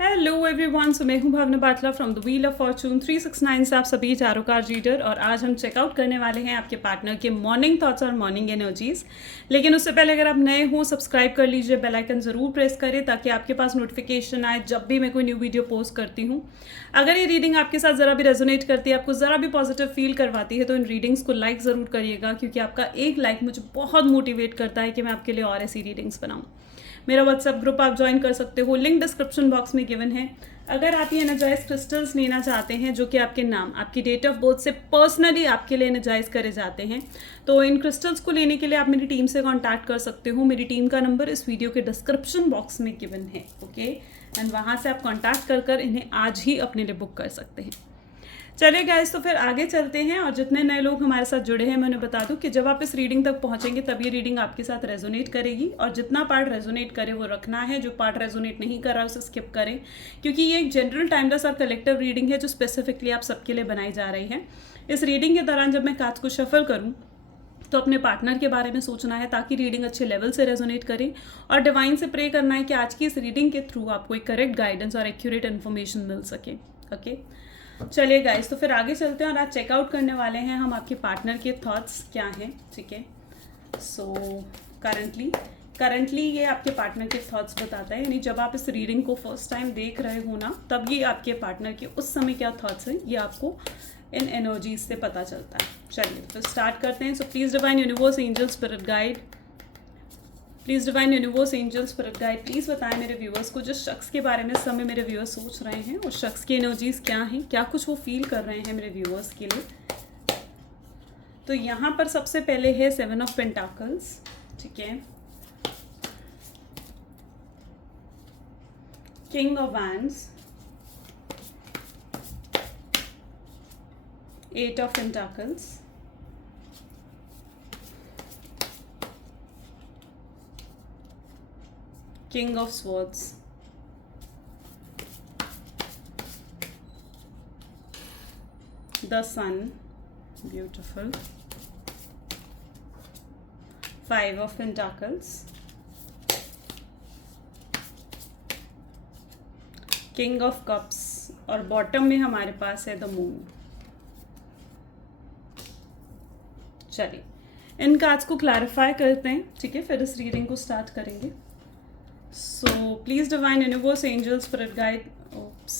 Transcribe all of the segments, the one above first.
Hello everyone, so मैं हूं Bhavna Batla from the wheel of fortune 369 से आप सभी टारो कार्ड रीडर। और आज हम चेकआउट करने वाले हैं आपके पार्टनर के मॉर्निंग थॉट्स और मॉर्निंग एनर्जीज। लेकिन उससे पहले अगर आप नए हो, सब्सक्राइब कर लीजिए, बेल आइकन ज़रूर प्रेस करें ताकि आपके पास नोटिफिकेशन आए जब भी मैं कोई न्यू वीडियो पोस्ट करती हूँ। अगर ये रीडिंग आपके साथ ज़रा भी रेजोनेट करती है, आपको ज़रा भी पॉजिटिव फील करवाती है, तो इन रीडिंग्स को लाइक ज़रूर करिएगा, क्योंकि आपका एक लाइक मुझे बहुत मोटिवेट करता है कि मैं आपके लिए और ऐसी रीडिंग्स बनाऊँ। मेरा व्हाट्सएप ग्रुप आप ज्वाइन कर सकते हो, लिंक डिस्क्रिप्शन बॉक्स में गिवन है। अगर आप ये एनर्जाइज क्रिस्टल्स लेना चाहते हैं जो कि आपके नाम, आपकी डेट ऑफ बर्थ से पर्सनली आपके लिए एनर्जाइज करे जाते हैं, तो इन क्रिस्टल्स को लेने के लिए आप मेरी टीम से कांटेक्ट कर सकते हो। मेरी टीम का नंबर इस वीडियो के डिस्क्रिप्शन बॉक्स में गिवन है, ओके। एंड वहाँ से आप कांटेक्ट कर इन्हें आज ही अपने लिए बुक कर सकते हैं। चलिए गाइस, तो फिर आगे चलते हैं। और जितने नए लोग हमारे साथ जुड़े हैं, मैं उन्हें बता दूं कि जब आप इस रीडिंग तक पहुंचेंगे तब ये रीडिंग आपके साथ रेजोनेट करेगी, और जितना पार्ट रेजोनेट करे वो रखना है, जो पार्ट रेजोनेट नहीं कर रहा है उसे स्किप करें, क्योंकि ये एक जनरल टाइमलेस और कलेक्टिव रीडिंग है जो स्पेसिफिकली आप सबके लिए बनाई जा रही है। इस रीडिंग के दौरान जब मैं कार्ड्स को शफल करूँ तो अपने पार्टनर के बारे में सोचना है ताकि रीडिंग अच्छे लेवल से रेजोनेट करे, और डिवाइन से प्रे करना है कि आज की इस रीडिंग के थ्रू आपको एक करेक्ट गाइडेंस और एक्यूरेट इन्फॉर्मेशन मिल सके, ओके। चलिए गाइस, तो फिर आगे चलते हैं और आज चेकआउट करने वाले हैं हम आपके पार्टनर के थॉट्स क्या हैं, ठीक है। सो करंटली ये आपके पार्टनर के थॉट्स बताता है, यानी जब आप इस रीडिंग को फर्स्ट टाइम देख रहे हो ना, तब ये आपके पार्टनर के उस समय क्या थॉट्स हैं ये आपको इन एनर्जीज से पता चलता है। चलिए तो स्टार्ट करते हैं। सो please divine universe, angel, spirit guide, please divine universe, angel, spirit guide, please बताएं मेरे व्यूअर्स को जिस शख्स के बारे में इस समय मेरे व्यूअर्स सोच रहे हैं, उस शख्स की एनर्जीज क्या हैं, क्या कुछ वो फील कर रहे हैं मेरे व्यूअर्स के लिए। तो यहाँ पर सबसे पहले है 7 ऑफ पेंटाकल्स, ठीक है, king of wands, 8 of pentacles, King of Swords, the Sun, beautiful, 5 of Pentacles, King of Cups, और बॉटम में हमारे पास है द मून। चलिए इन कार्ड्स को क्लैरिफाई करते हैं, ठीक है, फिर इस रीडिंग को स्टार्ट करेंगे। So please divine universe, angel, spirit guide, oops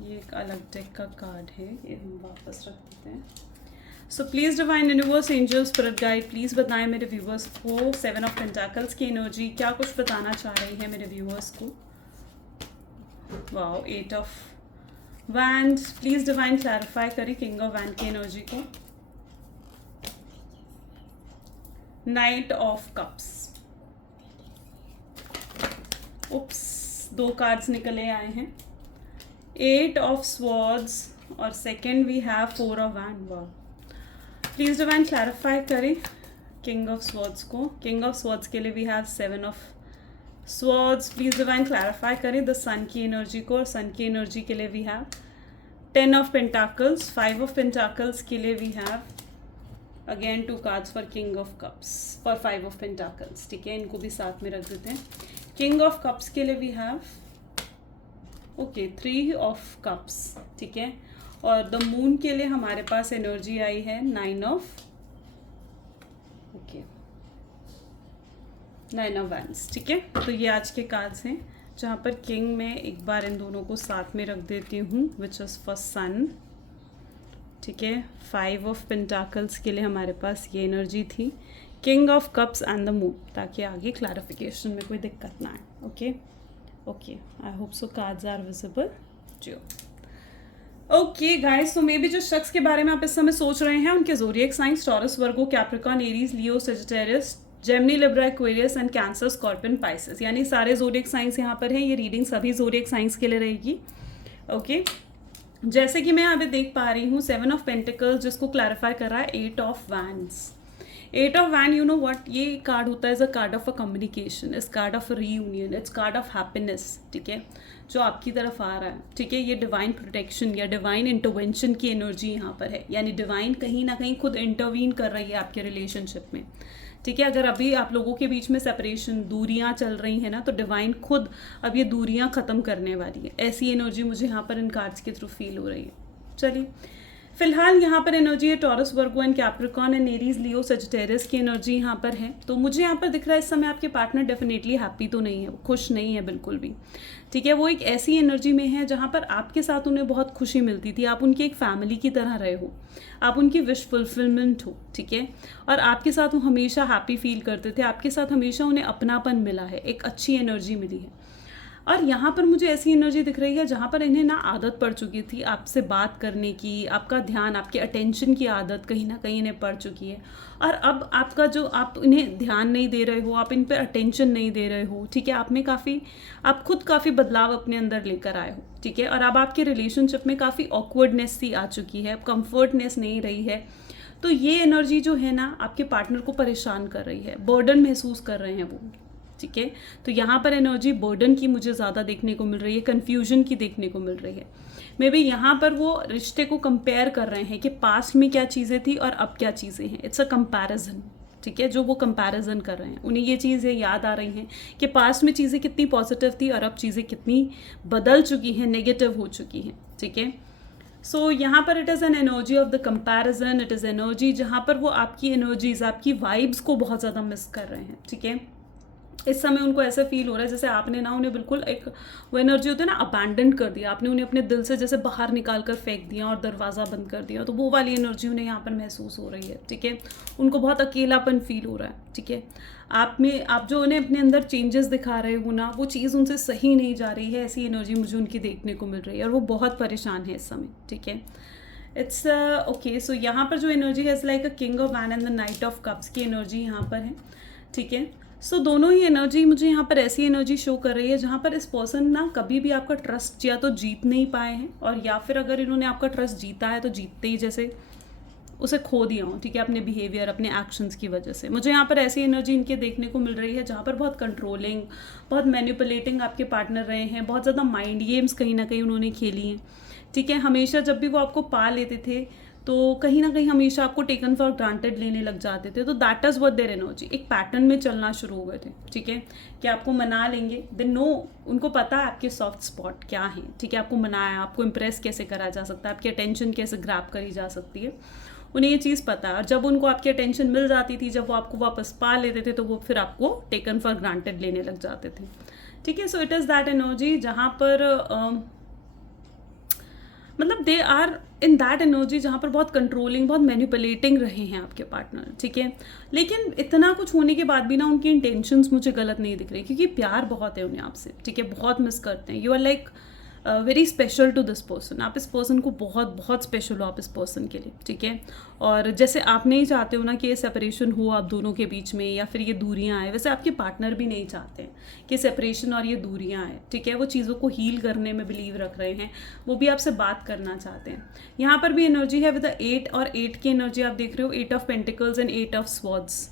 ये एक अलग डेक का कार्ड है, ये हम वापस रख देते हैं। सो please divine universe, angel, spirit guide, please बताएं मेरे व्यूअर्स को 7 ऑफ पेंटाकल्स की एनर्जी क्या कुछ बताना चाह रही है मेरे व्यूअर्स को। Wow, 8 of wand, please divine clarify करें किंग ऑफ वैंड की एनर्जी को। Knight of cups, oops 2 cards निकले आए हैं, 8 ऑफ स्वॉर्ड्स, और second we have 4 of wand. वाह, प्लीज डिवाइन क्लैरिफाई करें किंग ऑफ स्वॉर्ड्स को। किंग ऑफ स्वॉर्ड्स के लिए we have 7 of swords, please divine clarify करें द सन की एनर्जी को, और सन की एनर्जी के लिए we have 10 of pentacles, 5 of pentacles के लिए we have again 2 cards for king of cups for 5 of pentacles, ठीक है, इनको भी साथ में रख देते हैं। किंग ऑफ कप्स के लिए we have okay 3 of cups, ठीक है, और द मून के लिए हमारे पास एनर्जी आई है 9 ऑफ वैंड्स, ठीक है। तो ये आज के कार्ड्स हैं, जहाँ पर किंग में एक बार इन दोनों को साथ में रख देती हूँ, विच इज़ फॉर सन, ठीक है। 5 ऑफ पेंटाकल्स के लिए हमारे पास ये एनर्जी थी, king of cups and the moon, ताकि आगे क्लैरिफिकेशन में कोई दिक्कत ना आए, okay okay. I hope so cards are visible जो। ओके गाइस, तो मे भी जिस शख्स के बारे में आप इस समय सोच रहे हैं उनके zodiac science taurus, Virgo, Capricorn, Aries, Leo, Sagittarius, Gemini, Libra, Aquarius and cancer, scorpion, Pisces, यानी सारे ज़ोडिएक साइंस यहाँ पर हैं। ये रीडिंग सभी ज़ोडिएक साइंस के लिए रहेगी, ओके। जैसे कि मैं यहाँ पे देख पा रही हूँ 7 ऑफ पेंटिकल्स जिसको क्लैरिफाई कर रहा है 8 of wands. 8 of wand, you know what, ये कार्ड होता है as a card of a communication, it's card of reunion, it's card of happiness, ठीक है, जो आपकी तरफ आ रहा है, ठीक है। ये डिवाइन प्रोटेक्शन या डिवाइन इंटरवेंशन की एनर्जी यहाँ पर है, यानी डिवाइन कहीं ना कहीं खुद इंटरवीन कर रही है आपके रिलेशनशिप में, ठीक है। अगर अभी आप लोगों के बीच में सेपरेशन, दूरियां चल रही हैं ना, तो डिवाइन खुद अब ये दूरियां ख़त्म करने वाली है। ऐसी एनर्जी मुझे यहाँ पर इन कार्ड्स के थ्रू फील हो रही है। चलिए, फिलहाल यहाँ पर एनर्जी है taurus, Virgo and Capricorn and Aries, Leo, Sagittarius की एनर्जी यहाँ पर है। तो मुझे यहाँ पर दिख रहा है इस समय आपके पार्टनर डेफिनेटली हैप्पी तो नहीं है, खुश नहीं है बिल्कुल भी। ठीक है, वो एक ऐसी एनर्जी में है जहाँ पर आपके साथ उन्हें बहुत खुशी मिलती थी, आप उनकी एक फैमिली की तरह रहे हो, आप उनकी विश फुलफिलमेंट हो। ठीक है, और आपके साथ वो हमेशा हैप्पी फील करते थे, आपके साथ हमेशा उन्हें अपनापन मिला है, एक अच्छी एनर्जी मिली है। और यहाँ पर मुझे ऐसी एनर्जी दिख रही है जहाँ पर इन्हें ना आदत पड़ चुकी थी आपसे बात करने की, आपका ध्यान, आपके अटेंशन की आदत कहीं ना कहीं इन्हें पड़ चुकी है। और अब आपका जो, आप इन्हें ध्यान नहीं दे रहे हो, आप इन पर अटेंशन नहीं दे रहे हो। ठीक है, आप खुद काफ़ी बदलाव अपने अंदर लेकर आए हो। ठीक है, और अब आपके रिलेशनशिप में काफ़ी ऑकवर्डनेस सी आ चुकी है, कंफर्टनेस नहीं रही है। तो ये एनर्जी जो है ना आपके पार्टनर को परेशान कर रही है, बर्डन महसूस कर रहे हैं वो। ठीक है, तो यहाँ पर एनर्जी बर्डन की मुझे ज़्यादा देखने को मिल रही है, कन्फ्यूजन की देखने को मिल रही है। मे बी यहाँ पर वो रिश्ते को कंपेयर कर रहे हैं कि पास्ट में क्या चीज़ें थी और अब क्या चीज़ें हैं। It's a comparison. ठीक है, जो वो कंपैरिजन कर रहे हैं, उन्हें ये चीज़ें याद आ रही हैं कि पास्ट में चीज़ें कितनी पॉजिटिव थी और अब चीज़ें कितनी बदल चुकी हैं, नेगेटिव हो चुकी हैं। ठीक है, सो यहाँ पर it is an energy of the comparison. It is energy जहाँ पर वो आपकी एनर्जीज, आपकी वाइब्स को बहुत ज़्यादा मिस कर रहे हैं। ठीक है, इस समय उनको ऐसा फील हो रहा है जैसे आपने ना उन्हें बिल्कुल एक, वो एनर्जी होती है ना, अबैंडन कर दिया आपने उन्हें, अपने दिल से जैसे बाहर निकाल कर फेंक दिया और दरवाज़ा बंद कर दिया। तो वो वाली एनर्जी उन्हें यहाँ पर महसूस हो रही है। ठीक है, उनको बहुत अकेलापन फील हो रहा है। ठीक है, आप जो उन्हें अपने अंदर चेंजेस दिखा रहे हो ना, वो चीज़ उनसे सही नहीं जा रही है, ऐसी एनर्जी मुझे उनकी देखने को मिल रही है और वो बहुत परेशान है इस समय। ठीक है, इट्स ओके। सो यहाँ पर जो एनर्जी है, it's like a king of wand and the knight of cups की एनर्जी यहाँ पर है। ठीक है, सो दोनों ही एनर्जी मुझे यहाँ पर ऐसी एनर्जी शो कर रही है जहाँ पर इस पर्सन ना कभी भी आपका ट्रस्ट या तो जीत नहीं पाए हैं, और या फिर अगर इन्होंने आपका ट्रस्ट जीता है तो जीतते ही जैसे उसे खो दिया हो। ठीक है, अपने बिहेवियर, अपने एक्शंस की वजह से मुझे यहाँ पर ऐसी एनर्जी इनके देखने को मिल रही है जहाँ पर बहुत कंट्रोलिंग, बहुत मैनिपुलेटिंग आपके पार्टनर रहे हैं, बहुत ज़्यादा माइंड गेम्स कहीं ना कहीं उन्होंने खेली हैं। ठीक है, हमेशा जब भी वो आपको पा लेते थे तो कहीं ना कहीं हमेशा आपको टेकन फॉर ग्रांटेड लेने लग जाते थे। तो that is what their energy, एक पैटर्न में चलना शुरू हो गए थे। ठीक है, कि आपको मना लेंगे, दे नो, उनको पता है आपके सॉफ्ट स्पॉट क्या हैं। ठीक है, आपको मनाया, आपको इम्प्रेस कैसे करा जा सकता है, आपकी अटेंशन कैसे ग्रैब करी जा सकती है, उन्हें ये चीज़ पता है। और जब उनको आपकी अटेंशन मिल जाती थी, जब वो आपको वापस पा लेते थे, तो वो फिर आपको टेकन फॉर ग्रांटेड लेने लग जाते थे। ठीक है, so it is that energy जहाँ पर मतलब they are in that energy जहाँ पर बहुत कंट्रोलिंग, बहुत मैनिपुलेटिंग रहे हैं आपके पार्टनर। ठीक है, लेकिन इतना कुछ होने के बाद भी ना उनकी इंटेंशंस मुझे गलत नहीं दिख रही, क्योंकि प्यार बहुत है उन्हें आपसे। ठीक है, बहुत मिस करते हैं। You are like very special to this person. आप इस पर्सन को बहुत बहुत स्पेशल हो आप इस पर्सन के लिए। ठीक है, और जैसे आप नहीं चाहते हो ना कि ये सेपरेशन हो आप दोनों के बीच में, या फिर ये दूरियां आए, वैसे आपके पार्टनर भी नहीं चाहते हैं कि सेपरेशन और ये दूरियां आए। ठीक है, वो चीज़ों को हील करने में बिलीव रख रहे हैं, वो भी आपसे बात करना चाहते हैं। यहाँ पर भी एनर्जी है विद द 8, और 8 की एनर्जी आप देख रहे हो, 8 of pentacles and 8 of swords.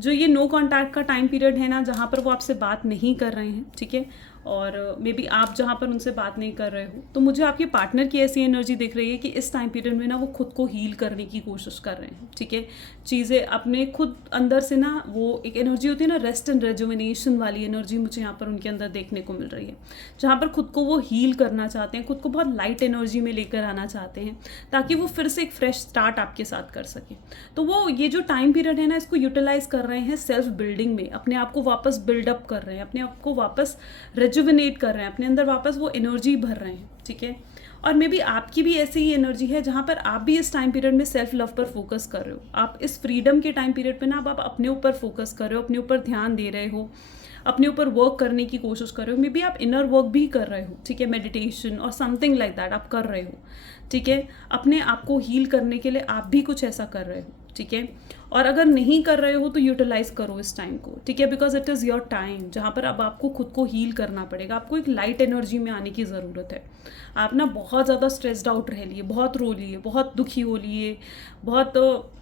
जो ये नो कॉन्टैक्ट का टाइम पीरियड है ना, जहाँ पर वो आपसे बात नहीं कर रहे हैं। ठीक है, और मे बी आप जहाँ पर उनसे बात नहीं कर रहे हो, तो मुझे आपके पार्टनर की ऐसी एनर्जी दिख रही है कि इस टाइम पीरियड में ना वो खुद को हील करने की कोशिश कर रहे हैं। ठीक है, चीज़ें अपने खुद अंदर से ना, वो एक एनर्जी होती है ना, रेस्ट एंड रेजुविनेशन वाली एनर्जी मुझे यहाँ पर उनके अंदर देखने को मिल रही है, जहाँ पर खुद को वो हील करना चाहते हैं, खुद को बहुत लाइट एनर्जी में लेकर आना चाहते हैं, ताकि वो फिर से एक फ्रेश स्टार्ट आपके साथ कर सकें। तो वो ये जो टाइम पीरियड है ना, इसको यूटिलाइज कर रहे हैं सेल्फ बिल्डिंग में, अपने आप को वापस बिल्डअप कर रहे हैं, अपने आप को वापस रेजुविनेट कर रहे हैं, अपने अंदर वापस वो एनर्जी भर रहे हैं। ठीक है, और मे बी आपकी भी ऐसी ही एनर्जी है जहाँ पर आप भी इस टाइम पीरियड में सेल्फ लव पर फोकस कर रहे हो। आप इस फ्रीडम के टाइम पीरियड पे ना आप अपने ऊपर फोकस कर रहे हो, अपने ऊपर ध्यान दे रहे हो, अपने ऊपर वर्क करने की कोशिश कर रहे हो। मे बी आप इनर वर्क भी कर रहे हो। ठीक है, मेडिटेशन और समथिंग लाइक दैट आप कर रहे हो। ठीक है, अपने आप को हील करने के लिए आप भी कुछ ऐसा कर रहे हो। ठीक है, और अगर नहीं कर रहे हो तो यूटिलाइज करो इस टाइम को। ठीक है, because it is your time, जहाँ पर अब आपको खुद को हील करना पड़ेगा, आपको एक लाइट एनर्जी में आने की ज़रूरत है। आप ना बहुत ज़्यादा स्ट्रेस्ड आउट रह लिए, बहुत रो लिए, बहुत दुखी हो लिए, बहुत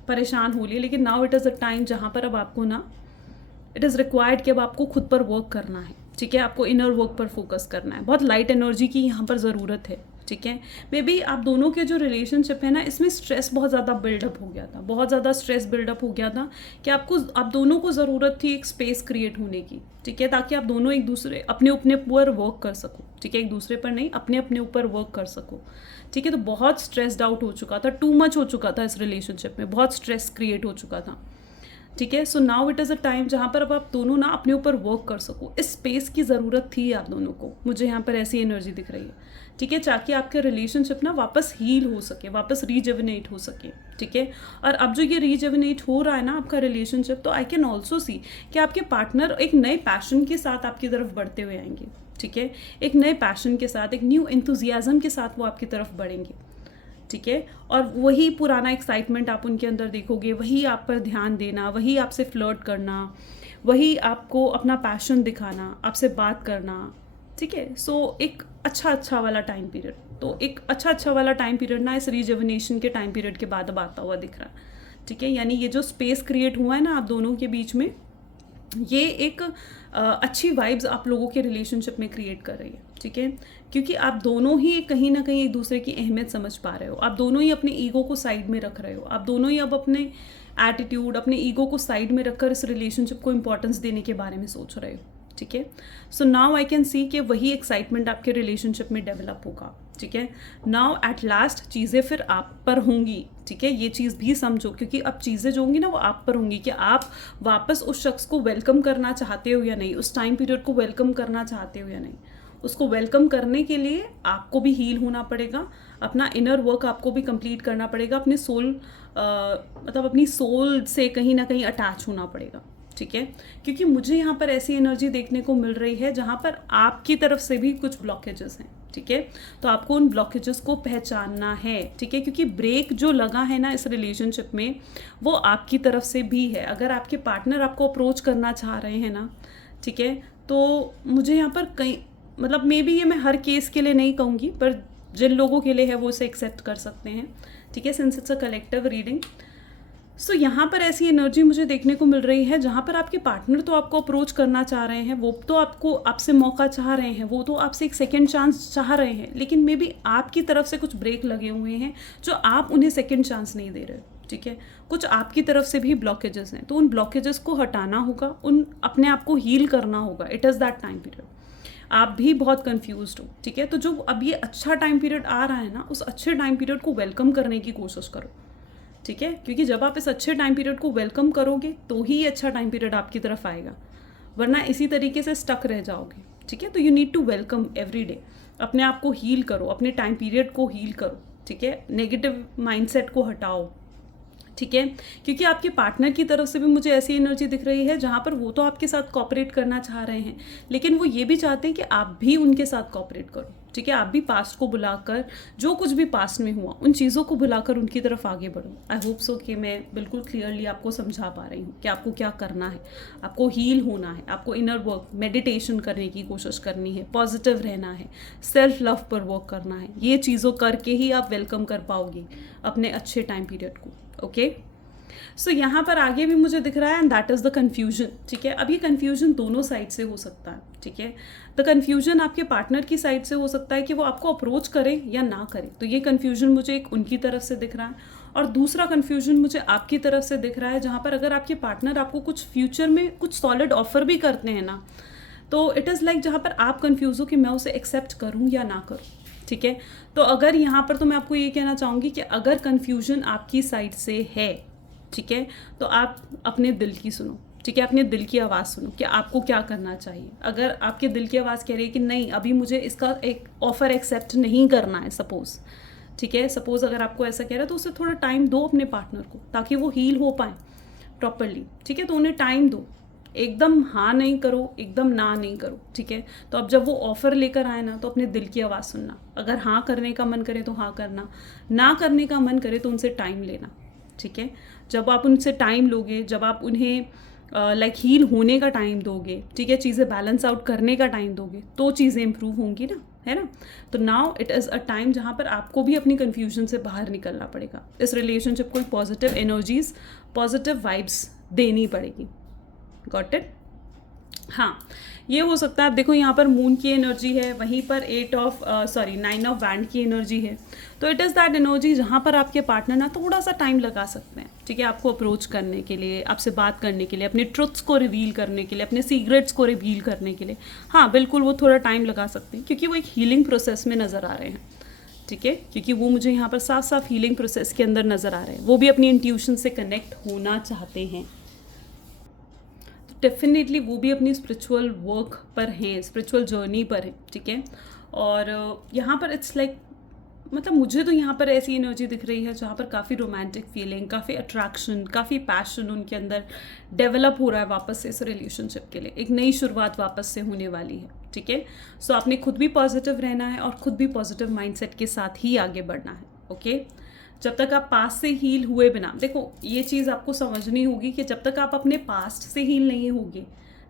परेशान हो लिए, लेकिन now it is a time जहाँ पर अब आपको ना, इट इज़ रिक्वायर्ड कि अब आपको खुद पर वर्क करना है। ठीक है, आपको इनर वर्क पर फोकस करना है, बहुत लाइट एनर्जी की यहाँ पर ज़रूरत है। ठीक है। मे बी आप दोनों के जो रिलेशनशिप है ना, इसमें स्ट्रेस बहुत ज़्यादा बिल्डअप हो गया था, बहुत ज़्यादा स्ट्रेस बिल्डअप हो गया था कि आप दोनों को ज़रूरत थी एक स्पेस क्रिएट होने की, ठीक है, ताकि आप दोनों एक दूसरे अपने ऊपर वर्क कर सको, ठीक है, एक दूसरे पर नहीं, अपने ऊपर वर्क कर सको, ठीक है। तो बहुत स्ट्रेस्ड आउट हो चुका था, टू मच हो चुका था इस रिलेशनशिप में, बहुत स्ट्रेस क्रिएट हो चुका था, ठीक है। So now it is a time जहाँ पर अब आप दोनों ना अपने ऊपर वर्क कर सको। इस स्पेस की ज़रूरत थी आप दोनों को, मुझे यहाँ पर ऐसी एनर्जी दिख रही है, ठीक है, ताकि आपका रिलेशनशिप ना वापस हील हो सके, वापस रीजेवनेट हो सके, ठीक है। और अब जो ये रीजेवनेट हो रहा है ना आपका रिलेशनशिप, तो आई कैन ऑल्सो सी कि आपके पार्टनर एक नए पैशन के साथ आपकी तरफ बढ़ते हुए आएंगे, ठीक है, एक नए पैशन के साथ, एक न्यू एंथुजियाज्म के साथ वो आपकी तरफ बढ़ेंगे, ठीक है। और वही पुराना एक्साइटमेंट आप उनके अंदर देखोगे, वही आप पर ध्यान देना, वही आपसे फ्लर्ट करना, वही आपको अपना पैशन दिखाना, आपसे बात करना, ठीक है। सो एक अच्छा वाला टाइम पीरियड, तो एक अच्छा वाला टाइम पीरियड ना इस रिजेवनेशन के टाइम पीरियड के बाद अब आता हुआ दिख रहा है, ठीक है। यानी ये जो स्पेस क्रिएट हुआ है ना आप दोनों के बीच में, ये एक अच्छी वाइब्स आप लोगों के रिलेशनशिप में क्रिएट कर रही है, ठीक है, क्योंकि आप दोनों ही कहीं ना कहीं एक दूसरे की अहमियत समझ पा रहे हो, आप दोनों ही अपने ईगो को साइड में रख रहे हो, आप दोनों ही अब अपने एटीट्यूड, अपने ईगो को साइड में रखकर इस रिलेशनशिप को इंपॉर्टेंस देने के बारे में सोच रहे हो, ठीक है। So now I can see कि वही एक्साइटमेंट आपके रिलेशनशिप में डेवलप होगा, ठीक है। नाउ एट लास्ट चीज़ें फिर आप पर होंगी, ठीक है, ये चीज़ भी समझो, क्योंकि अब चीज़ें जो होंगी ना वो आप पर होंगी कि आप वापस उस शख्स को वेलकम करना चाहते हो या नहीं, उस टाइम पीरियड को वेलकम करना चाहते हो या नहीं। उसको वेलकम करने के लिए आपको भी हील होना पड़ेगा, अपना इनर वर्क आपको भी कंप्लीट करना पड़ेगा, अपने मतलब अपनी सोल से कहीं ना कहीं अटैच होना पड़ेगा, ठीक है। क्योंकि मुझे यहाँ पर ऐसी एनर्जी देखने को मिल रही है जहाँ पर आपकी तरफ से भी कुछ ब्लॉकेजेस हैं, ठीक है। तो आपको उन ब्लॉकेजेस को पहचानना है, ठीक है, क्योंकि ब्रेक जो लगा है ना इस रिलेशनशिप में वो आपकी तरफ से भी है। अगर आपके पार्टनर आपको अप्रोच करना चाह रहे हैं ना, ठीक है, तो मुझे यहाँ पर कहीं मतलब मे बी ये मैं हर केस के लिए नहीं कहूँगी, पर जिन लोगों के लिए है वो इसे एक्सेप्ट कर सकते हैं, ठीक है, since it's a collective reading. So यहाँ पर ऐसी एनर्जी मुझे देखने को मिल रही है जहाँ पर आपके पार्टनर तो आपको अप्रोच करना चाह रहे हैं, वो तो आपसे मौका चाह रहे हैं, वो तो आपसे एक सेकंड चांस चाह रहे हैं, लेकिन मे बी आपकी तरफ से कुछ ब्रेक लगे हुए हैं जो आप उन्हें सेकंड चांस नहीं दे रहे, ठीक है। कुछ आपकी तरफ से भी ब्लॉकेजेस हैं, तो उन ब्लॉकेजेस को हटाना होगा, अपने आप को हील करना होगा। It is that time period. आप भी बहुत कंफ्यूज्ड हो, ठीक है, तो जो अब ये अच्छा टाइम पीरियड आ रहा है ना, उस अच्छे टाइम पीरियड को वेलकम करने की कोशिश करो, ठीक है, क्योंकि जब आप इस अच्छे टाइम पीरियड को वेलकम करोगे तो ही ये अच्छा टाइम पीरियड आपकी तरफ आएगा, वरना इसी तरीके से स्टक रह जाओगे, ठीक है। तो you need to welcome every day, अपने आप को हील करो, अपने टाइम पीरियड को हील करो, ठीक है, नेगेटिव माइंडसेट को हटाओ, ठीक है, क्योंकि आपके पार्टनर की तरफ से भी मुझे ऐसी एनर्जी दिख रही है जहाँ पर वो तो आपके साथ कॉपरेट करना चाह रहे हैं, लेकिन वो ये भी चाहते हैं कि आप भी उनके साथ कॉपरेट करो, ठीक है, आप भी पास्ट को बुलाकर, जो कुछ भी पास्ट में हुआ उन चीज़ों को बुलाकर उनकी तरफ आगे बढ़ो। आई होप सो कि मैं बिल्कुल क्लियरली आपको समझा पा रही हूँ कि आपको क्या करना है। आपको हील होना है, आपको इनर वर्क, मेडिटेशन करने की कोशिश करनी है, पॉजिटिव रहना है, सेल्फ लव पर वर्क करना है। ये चीज़ों करके ही आप वेलकम कर पाओगे अपने अच्छे टाइम पीरियड को, ओके। सो यहाँ पर आगे भी मुझे दिख रहा है and that is the confusion, ठीक है। अब ये कन्फ्यूजन दोनों साइड से हो सकता है, ठीक है। द कन्फ्यूजन आपके पार्टनर की साइड से हो सकता है कि वो आपको अप्रोच करें या ना करें, तो ये कन्फ्यूजन मुझे एक उनकी तरफ से दिख रहा है, और दूसरा कन्फ्यूजन मुझे आपकी तरफ से दिख रहा है जहाँ पर अगर आपके पार्टनर आपको कुछ फ्यूचर में कुछ सॉलिड ऑफर भी करते हैं ना, तो इट इज़ लाइक जहाँ पर आप कन्फ्यूज़ हो कि मैं उसे एक्सेप्ट करूँ या ना करूँ, ठीक है। तो अगर यहाँ पर तो मैं आपको ये कहना चाहूँगी कि अगर कन्फ्यूजन आपकी साइड से है, ठीक है, तो आप अपने दिल की सुनो, ठीक है, अपने दिल की आवाज़ सुनो कि आपको क्या करना चाहिए। अगर आपके दिल की आवाज़ कह रही है कि नहीं अभी मुझे इसका एक ऑफ़र एक्सेप्ट नहीं करना है, सपोज़, ठीक है, सपोज़ अगर आपको ऐसा कह रहा है तो उसे थोड़ा टाइम दो अपने पार्टनर को, ताकि वो हील हो पाए प्रॉपरली, ठीक है। तो उन्हें टाइम दो, एकदम हाँ नहीं करो, एकदम ना नहीं करो, ठीक है। तो अब जब वो ऑफ़र लेकर आए ना, तो अपने दिल की आवाज़ सुनना। अगर हाँ करने का मन करे तो हाँ करना, ना करने का मन करे तो उनसे टाइम लेना, ठीक है। जब आप उनसे टाइम लोगे, जब आप उन्हें लाइक हील होने का टाइम दोगे, ठीक है, चीज़ें बैलेंस आउट करने का टाइम दोगे, तो चीज़ें इंप्रूव होंगी ना, है ना। तो now it is a time जहाँ पर आपको भी अपनी कन्फ्यूजन से बाहर निकलना पड़ेगा। इस रिलेशनशिप को पॉजिटिव एनर्जीज, पॉजिटिव वाइब्स देनी पड़ेगी। Got it. हाँ, ये हो सकता है। आप देखो यहाँ पर मून की एनर्जी है, वहीं पर 9 ऑफ बैंड की एनर्जी है। तो इट इज़ दैट एनर्जी जहाँ पर आपके पार्टनर ना थोड़ा सा टाइम लगा सकते हैं, ठीक है, आपको अप्रोच करने के लिए, आपसे बात करने के लिए, अपने ट्रुथ्स को रिवील करने के लिए, अपने सीक्रेट्स को रिवील करने के लिए। हाँ, बिल्कुल वो थोड़ा टाइम लगा सकते हैं, क्योंकि वो एक हीलिंग प्रोसेस में नज़र आ रहे हैं, ठीक है, क्योंकि वो मुझे यहाँ पर साफ साफ हीलिंग प्रोसेस के अंदर नज़र आ रहे हैं। वो भी अपनी इंट्यूशन से कनेक्ट होना चाहते हैं। डेफिनेटली वो भी अपनी स्पिरिचुअल वर्क पर हैं, स्पिरिचुअल जर्नी पर हैं, ठीक है। और यहाँ पर इट्स लाइक मतलब मुझे तो यहाँ पर ऐसी एनर्जी दिख रही है जहाँ पर काफ़ी रोमांटिक फीलिंग, काफ़ी अट्रैक्शन, काफ़ी पैशन उनके अंदर डेवलप हो रहा है वापस से इस रिलेशनशिप के लिए। एक नई शुरुआत वापस से होने वाली है, ठीक है। सो आपने खुद भी पॉजिटिव रहना है और खुद भी पॉजिटिव माइंडसेट के साथ ही आगे बढ़ना है, ओके। जब तक आप पास्ट से हील हुए बिना, देखो ये चीज़ आपको समझनी होगी कि जब तक आप अपने पास्ट से हील नहीं होगे,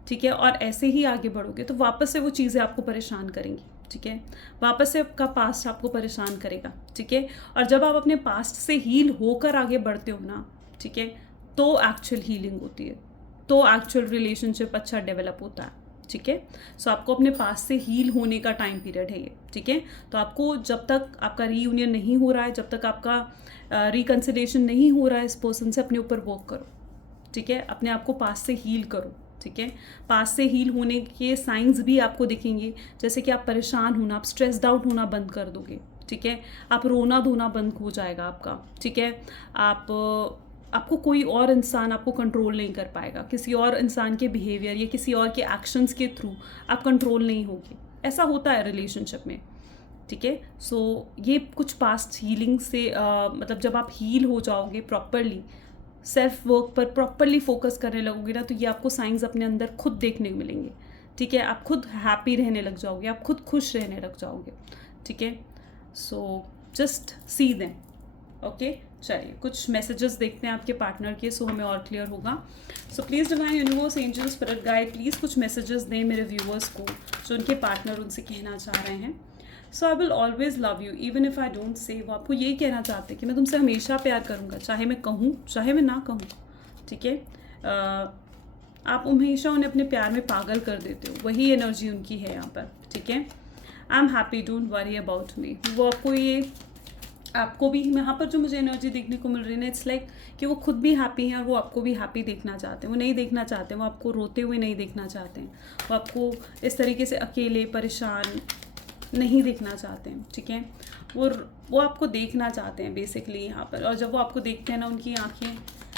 ठीक है, और ऐसे ही आगे बढ़ोगे तो वापस से वो चीज़ें आपको परेशान करेंगी, ठीक है। वापस से आपका पास्ट आपको परेशान करेगा, ठीक है। और जब आप अपने पास्ट से हील होकर आगे बढ़ते हो ना, ठीक है, तो एक्चुअल हीलिंग होती है, तो एक्चुअल रिलेशनशिप अच्छा डेवलप होता है, ठीक है। सो आपको अपने पास से हील होने का टाइम पीरियड है ये, ठीक है। तो आपको जब तक आपका रीयूनियन नहीं हो रहा है, जब तक आपका रिकन्सिलेशन नहीं हो रहा है इस पर्सन से, अपने ऊपर वर्क करो, ठीक है। अपने आप को पास से हील करो, ठीक है। पास से हील होने के साइंस भी आपको दिखेंगे, जैसे कि आप परेशान होना, आप स्ट्रेस्ड आउट होना बंद कर दोगे, ठीक है। आप रोना धोना बंद हो जाएगा आपका, ठीक है। आपको कोई और इंसान आपको कंट्रोल नहीं कर पाएगा, किसी और इंसान के बिहेवियर या किसी और के एक्शंस के थ्रू आप कंट्रोल नहीं होगे। ऐसा होता है रिलेशनशिप में, ठीक है। सो ये कुछ पास्ट हीलिंग से मतलब जब आप हील हो जाओगे प्रॉपरली, सेल्फ वर्क पर प्रॉपरली फोकस करने लगोगे ना, तो ये आपको साइंस अपने अंदर खुद देखने को मिलेंगे, ठीक है। आप खुद हैप्पी रहने लग जाओगे, आप खुद खुश रहने लग जाओगे, ठीक है। So just see them, okay. चलिए कुछ मैसेजेस देखते हैं आपके पार्टनर के, सो हमें और क्लियर होगा। सो please divine universe, angel, spirit guide, please कुछ मैसेजेस दें मेरे व्यूअर्स को जो उनके पार्टनर उनसे कहना चाह रहे हैं। So I will always love you even if I don't say. वो आपको यही कहना चाहते हैं कि मैं तुमसे हमेशा प्यार करूँगा, चाहे मैं कहूँ चाहे मैं ना कहूँ, ठीक है। आप हमेशा उन्हें अपने प्यार में पागल कर देते हो, वही एनर्जी उनकी है यहाँ पर, ठीक है। I am happy, don't worry about me. वो आपको भी यहाँ पर जो मुझे एनर्जी देखने को मिल रही है ना, इट्स लाइक कि वो खुद भी हैप्पी हैं और वो आपको भी हैप्पी देखना चाहते हैं। वो नहीं देखना चाहते, वो आपको रोते हुए नहीं देखना चाहते हैं, वो आपको इस तरीके से अकेले परेशान नहीं देखना चाहते हैं, ठीक है। वो आपको देखना चाहते हैं बेसिकली यहाँ पर, और जब वो आपको देखते हैं ना, उनकी आंखें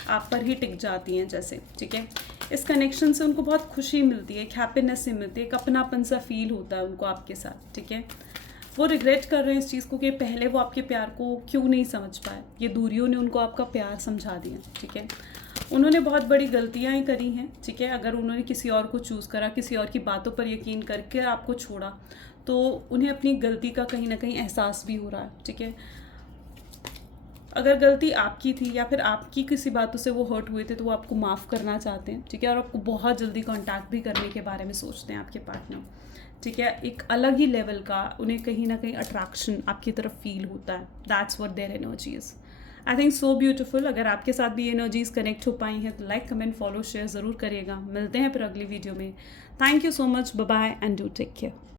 आप पर ही टिक जाती हैं जैसे, ठीक है। इस कनेक्शन से उनको बहुत खुशी मिलती है, एक हैप्पीनेस से मिलती है, एक अपनापन सा फील होता है उनको आपके साथ, ठीक है। वो रिग्रेट कर रहे हैं इस चीज़ को कि पहले वो आपके प्यार को क्यों नहीं समझ पाए, ये दूरियों ने उनको आपका प्यार समझा दिया, ठीक है। उन्होंने बहुत बड़ी गलतियाँ ही करी हैं, ठीक है। अगर उन्होंने किसी और को चूज़ करा, किसी और की बातों पर यकीन करके आपको छोड़ा, तो उन्हें अपनी गलती का कहीं ना कहीं एहसास भी हो रहा है, ठीक है। अगर गलती आपकी थी या फिर आपकी किसी बातों से वो हर्ट हुए थे, तो वो आपको माफ़ करना चाहते हैं, ठीक है। और आपको बहुत जल्दी कांटेक्ट भी करने के बारे में सोचते हैं आपके पार्टनर, ठीक है। एक अलग ही लेवल का उन्हें कहीं ना कहीं अट्रैक्शन आपकी तरफ फील होता है। That's what their energies, I think so beautiful. अगर आपके साथ भी एनर्जीज कनेक्ट हो पाई हैं तो लाइक, कमेंट, फॉलो, शेयर ज़रूर करिएगा। मिलते हैं फिर अगली वीडियो में। Thank you so much, bye bye and do take care.